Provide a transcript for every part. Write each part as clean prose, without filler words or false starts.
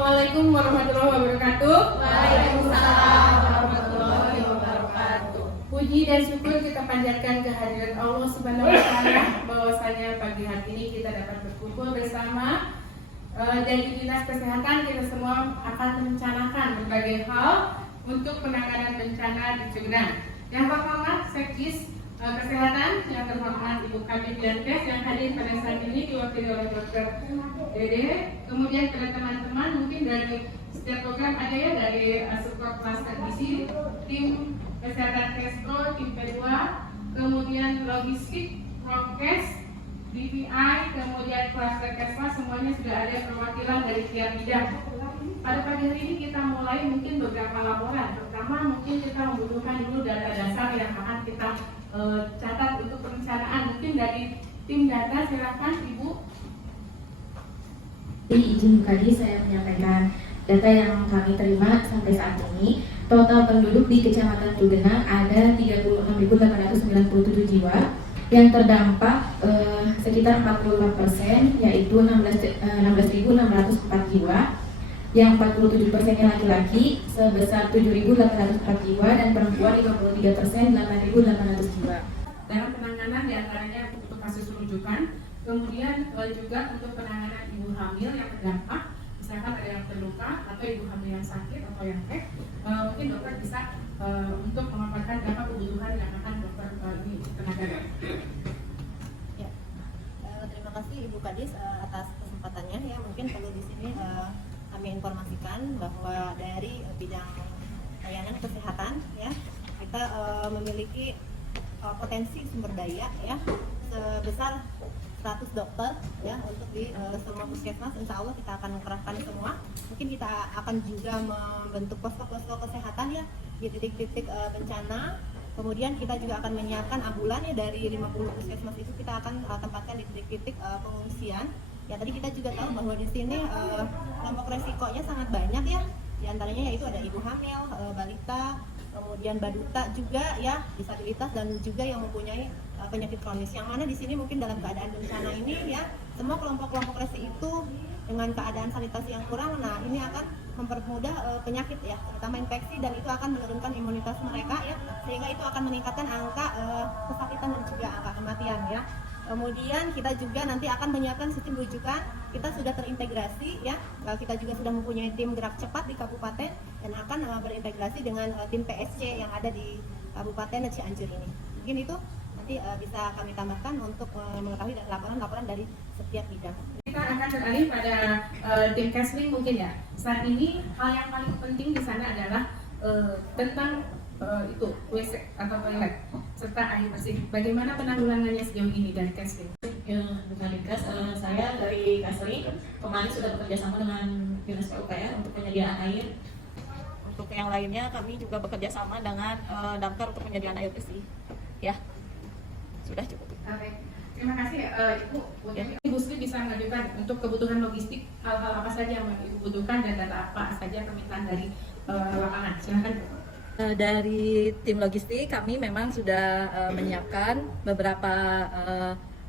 Assalamualaikum warahmatullahi wabarakatuh. Waalaikumsalam warahmatullahi wabarakatuh. Puji dan syukur kita panjatkan kehadiran Allah Subhanahu wa taala bahwasanya pagi hari ini kita dapat berkumpul bersama dari Dinas Kesehatan. Kita semua akan merencanakan berbagai hal untuk penanganan bencana di Cugenang. Yang pertama, Sekjes Kesehatan yang terhormat Ibu Kabid Diankes yang hadir pada saat ini diwakili oleh Dr. Dede. Kemudian pada teman-teman mungkin dari setiap program ada ya, dari support cluster gizi, tim kesehatan Kesko, tim P2, kemudian logistik, prokes, BPI, kemudian cluster Kesma, semuanya sudah ada perwakilan dari tiap bidang. Pada pagi hari ini kita mulai mungkin beberapa laporan. Pertama mungkin kita membutuhkan dulu data dasar yang akan kita catat untuk perencanaan. Mungkin dari tim data, silakan Ibu. Izin tadi saya menyampaikan data yang kami terima sampai saat ini. Total penduduk di Kecamatan Cugenang ada 36.897 jiwa. Yang terdampak sekitar 44%, yaitu 16.604 jiwa. Yang 47%-nya laki-laki sebesar 7.804 jiwa dan perempuan 53%, 8.800 jiwa. Dalam penanganan diantaranya untuk kasus rujukan, kemudian juga untuk penanganan ibu hamil yang terdampak, misalkan ada yang terluka atau ibu hamil yang sakit atau yang mungkin dokter bisa untuk memaparkan berapa kebutuhan yang akan dokter ini tenaga. Ya. Terima kasih Ibu Kadis atas kesempatannya. Ya, mungkin perlu di sini kami informasikan bahwa dari bidang layanan kesehatan ya kita memiliki potensi sumber daya ya sebesar 100 dokter ya untuk di semua puskesmas. Insya Allah kita akan mengerahkan semua. Mungkin kita akan juga membentuk posko-posko kesehatan ya di titik-titik bencana. Kemudian kita juga akan menyiapkan ambulan ya dari 50 puskesmas itu kita akan tempatkan di titik-titik pengungsian. Ya tadi kita juga tahu bahwa di sini kelompok resikonya sangat banyak ya. Di antaranya yaitu ada ibu hamil, balita, kemudian baduta juga ya, disabilitas dan juga yang mempunyai penyakit kronis. Yang mana di sini mungkin dalam keadaan bencana ini ya, semua kelompok-kelompok resiko itu dengan keadaan sanitasi yang kurang, nah ini akan mempermudah penyakit ya, terutama infeksi, dan itu akan menurunkan imunitas mereka ya, sehingga itu akan meningkatkan angka kesakitan dan juga angka kematian ya. Kemudian kita juga nanti akan menyiapkan sistem rujukan. Kita sudah terintegrasi ya. Kita juga sudah mempunyai tim gerak cepat di kabupaten dan akan berintegrasi dengan tim PSC yang ada di Kabupaten Cianjur ini. Mungkin itu nanti bisa kami tambahkan untuk mengetahui laporan-laporan dari setiap bidang. Kita akan beralih pada tim Kesling mungkin ya. Saat ini hal yang paling penting di sana adalah tentang itu WC atau toilet serta air bersih. Bagaimana penanggulangannya sejauh ini dari Kesling? Bukan Dinkes, saya dari Kasri kemarin sudah bekerja sama dengan Dinas PUPR untuk penyediaan air. Untuk yang lainnya kami juga bekerja sama dengan damkar untuk penyediaan air bersih. Ya, sudah cukup. Oke. Terima kasih Ibu. Ibu Sri bisa mengajukan untuk kebutuhan logistik hal-hal apa saja yang Ibu butuhkan dan data apa saja permintaan dari lapangan. Silakan. Dari tim logistik kami memang sudah menyiapkan beberapa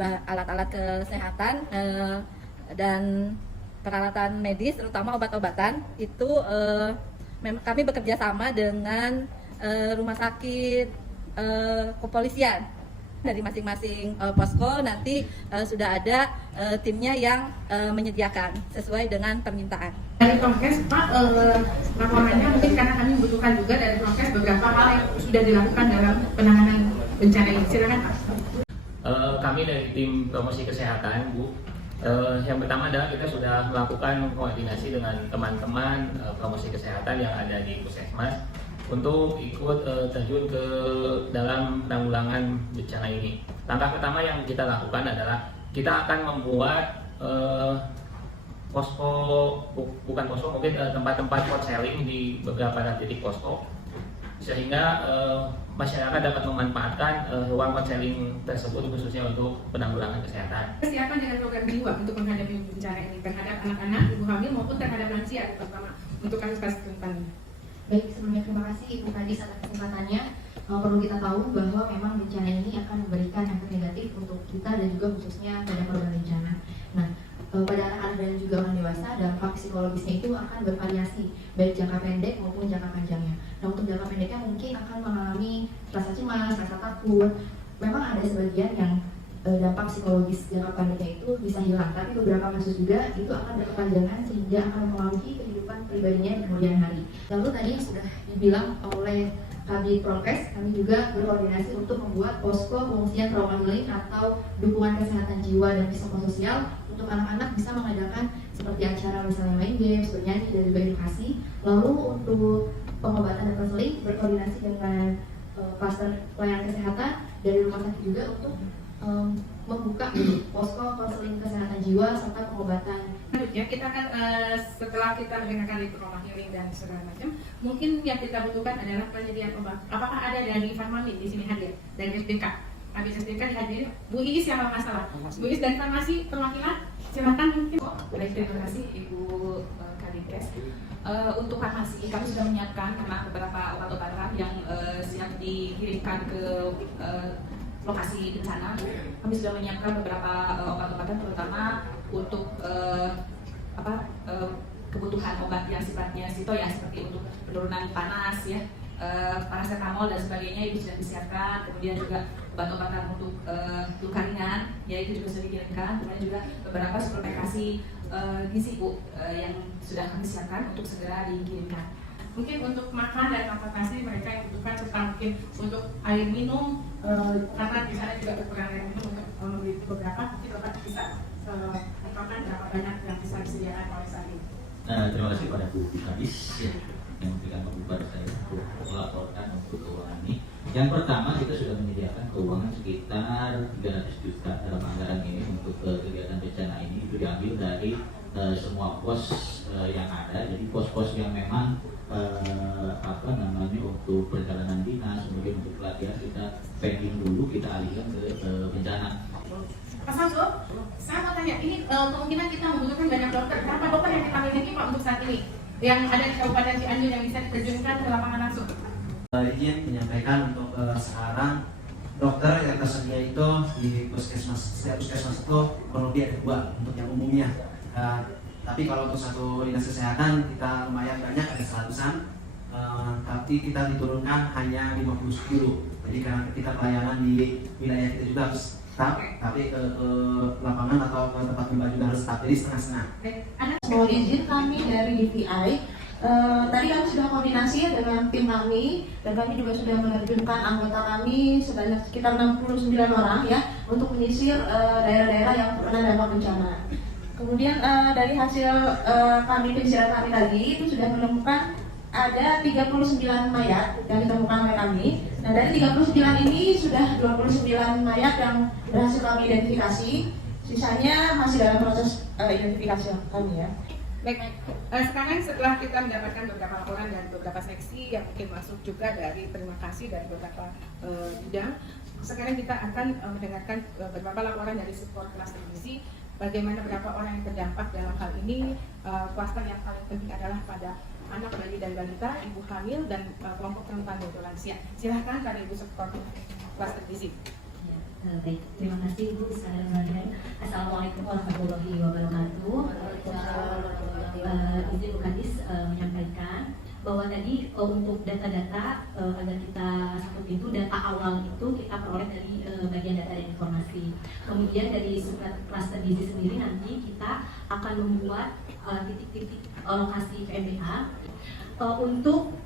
alat-alat kesehatan dan peralatan medis, terutama obat-obatan. Itu kami bekerja sama dengan rumah sakit kepolisian. Dari masing-masing posko nanti sudah ada timnya yang menyediakan sesuai dengan permintaan. Dari Prokes, Pak, laporannya mungkin karena kami membutuhkan juga dari Prokes beberapa hal yang sudah dilakukan dalam penanganan bencana ini. Silakan Pak. Kami dari tim promosi kesehatan, Bu. Yang pertama adalah kita sudah melakukan koordinasi dengan teman-teman promosi kesehatan yang ada di puskesmas untuk ikut terjun ke dalam penanggulangan bencana ini. Langkah pertama yang kita lakukan adalah kita akan membuat posko, bukan posko, mungkin tempat-tempat konseling di beberapa titik posko, sehingga masyarakat dapat memanfaatkan ruang konseling tersebut khususnya untuk penanggulangan kesehatan. Persiapan dengan program jiwa untuk menghadapi bencana ini terhadap anak-anak, ibu hamil maupun terhadap lansia, terutama untuk kasus-kasus rentan. Baik, sebelumnya terima kasih Ibu Kadis atas kesempatannya. Perlu kita tahu bahwa memang bencana ini akan memberikan efek negatif untuk kita dan juga khususnya pada korban bencana. Nah, pada anak-anak dan juga orang dewasa dampak psikologisnya itu akan bervariasi, baik jangka pendek maupun jangka panjangnya. Nah, untuk jangka pendeknya mungkin akan mengalami rasa cemas, rasa takut. Memang ada sebagian yang dampak psikologis jangka pendeknya itu bisa hilang, tapi beberapa kasus juga itu akan berkepanjangan sehingga akan mempengaruhi kehidupan pribadinya di kemudian hari. Lalu tadi yang sudah dibilang oleh Kabid Prokes, kami juga berkoordinasi untuk membuat posko pengungsian trauma healing atau dukungan kesehatan jiwa dan psikososial untuk anak-anak bisa mengadakan seperti acara misalnya main games, bernyanyi, dan juga edukasi. Lalu untuk pengobatan dan konseling berkoordinasi dengan kluster pelayanan kesehatan dari rumah sakit juga untuk membuka posko konseling kesehatan jiwa serta pengobatan. Selanjutnya kita akan setelah kita mendengarkan itu trauma healing dan segala macam, mungkin yang kita butuhkan adalah penyediaan obat. Apakah ada dari Farmami di sini hadir dari SDK? Habis SDK dihadiri Bu Iis yang nggak masalah. Bu Iis dari farmasi perwakilan, silakan mungkin. Baik, terima kasih Ibu Kadikes. Untuk farmasi kami sudah menyiapkan karena beberapa obat-obatan yang siap dikirimkan ke lokasi bencana. Kami sudah menyiapkan beberapa obat-obatan terutama untuk kebutuhan obat yang sifatnya sito ya, seperti untuk penurunan panas ya, paracetamol dan sebagainya itu sudah disiapkan. Kemudian juga obat-obatan untuk luka ringan ya itu juga sudah dikirimkan. Kemudian juga beberapa suplementasi gizi Bu yang sudah kami siapkan untuk segera dikirimkan. Mungkin untuk makan dan transportasi mereka yang butuhkan serta mungkin untuk air minum karena di sana juga kekurangan air minum untuk membeli beberapa, mungkin Bapak bisa ungkapkan berapa banyak yang bisa disediakan oleh saat ini. Terima kasih pada Bu Kadis ya, yang memberikan kepada saya untuk melaporkan untuk keuangan ini. Yang pertama, kita sudah menyediakan keuangan sekitar 300 juta dalam anggaran ini untuk kegiatan bencana ini. Itu diambil dari semua pos yang ada. Jadi pos-pos yang memang untuk perjalanan dinas, kemudian untuk pelatihan kita pending dulu, kita alihkan ke bencana. Pak Samsul, saya mau tanya, ini kemungkinan kita membutuhkan banyak dokter. Berapa dokter yang kita miliki Pak untuk saat ini? Yang ada di Kabupaten Cianjur yang bisa diterjunkan ke lapangan langsung? Izin menyampaikan untuk sekarang dokter yang tersedia itu di puskesmas, setiap puskesmas itu kurang lebih ada 2 untuk yang umumnya. Tapi kalau untuk satu dinas kesehatan kita lumayan banyak, ada 100-an. Tapi kita diturunkan hanya 50 kilo. Jadi karena kita pelayanan di wilayah kita juga harus tetap, tapi ke lapangan atau ke tempat tempat juga harus tetap, jadi setengah-setengah. Mohon izin kami dari DPI. Tadi kami sudah koordinasi dengan tim kami dan kami juga sudah menerjunkan anggota kami sebanyak sekitar 69 orang ya untuk menyisir daerah-daerah yang terkena dampak bencana. Kemudian dari hasil penyisiran kami tadi itu sudah menemukan ada 39 mayat yang ditemukan oleh kami. Nah, dari 39 ini sudah 29 mayat yang berhasil kami identifikasi. Sisanya masih dalam proses identifikasi kami ya. Baik, sekarang setelah kita mendapatkan beberapa laporan dan beberapa seksi yang mungkin masuk juga dari terima kasih dari beberapa bidang, sekarang kita akan mendengarkan beberapa laporan dari support kluster gizi. Bagaimana berapa orang yang terdampak dalam hal ini. Kluster yang paling penting adalah pada anak, bayi dan balita, ibu hamil dan kelompok rentan yaitu lansia. Silahkan dari Ibu support kluster gizi. Baik, terima kasih Ibu. Assalamualaikum warahmatullahi wabarakatuh. Izin Bu Kadis menyampaikan bahwa tadi untuk data-data agar kita satu itu data awal itu kita peroleh dari bagian data dan informasi. Kemudian dari kluster gizi sendiri nanti kita akan membuat titik-titik lokasi PMBA untuk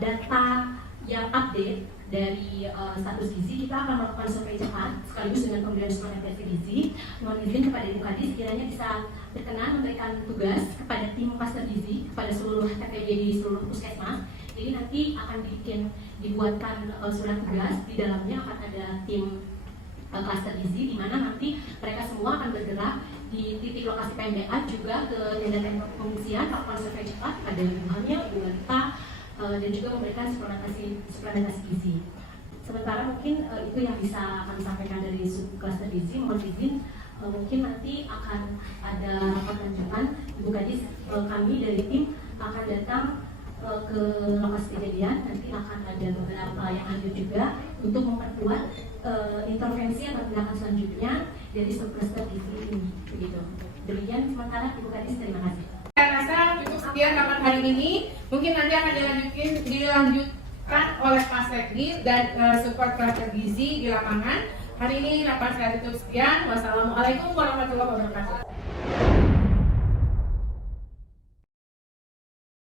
data yang update dari status gizi. Kita akan melakukan survei cepat sekaligus dengan pemberian suplementasi gizi. Mohon izin kepada Ibu Kadis kiranya bisa berkenan memberikan tugas kepada tim kluster gizi kepada seluruh TPG di seluruh puskesmas. Jadi nanti akan dibuatkan surat tugas, di dalamnya akan ada tim kluster gizi di mana nanti mereka semua akan bergerak di titik lokasi PMBA juga ke tenda-tenda pengungsian, melakukan survei cepat pada ibu hamil, ibu balita, dan juga memberikan suplementasi gizi. Sementara mungkin itu yang bisa kami sampaikan dari kluster gizi. Mohon izin mungkin nanti akan ada rapat lanjutan Ibu Kadis, kami dari tim akan datang ke lokasi kejadian. Nanti akan ada beberapa yang hadir juga untuk memperkuat intervensi atau tindakan selanjutnya dari kluster gizi ini. Begitu. Demikian sementara Ibu Kadis, terima kasih. rasa cukup sekian rapat hari ini. Mungkin nanti akan dilanjutkan oleh Pak Sekdi dan support pelacak gizi di lapangan. Hari ini rapat saya tutup sekian. Wassalamualaikum warahmatullahi wabarakatuh.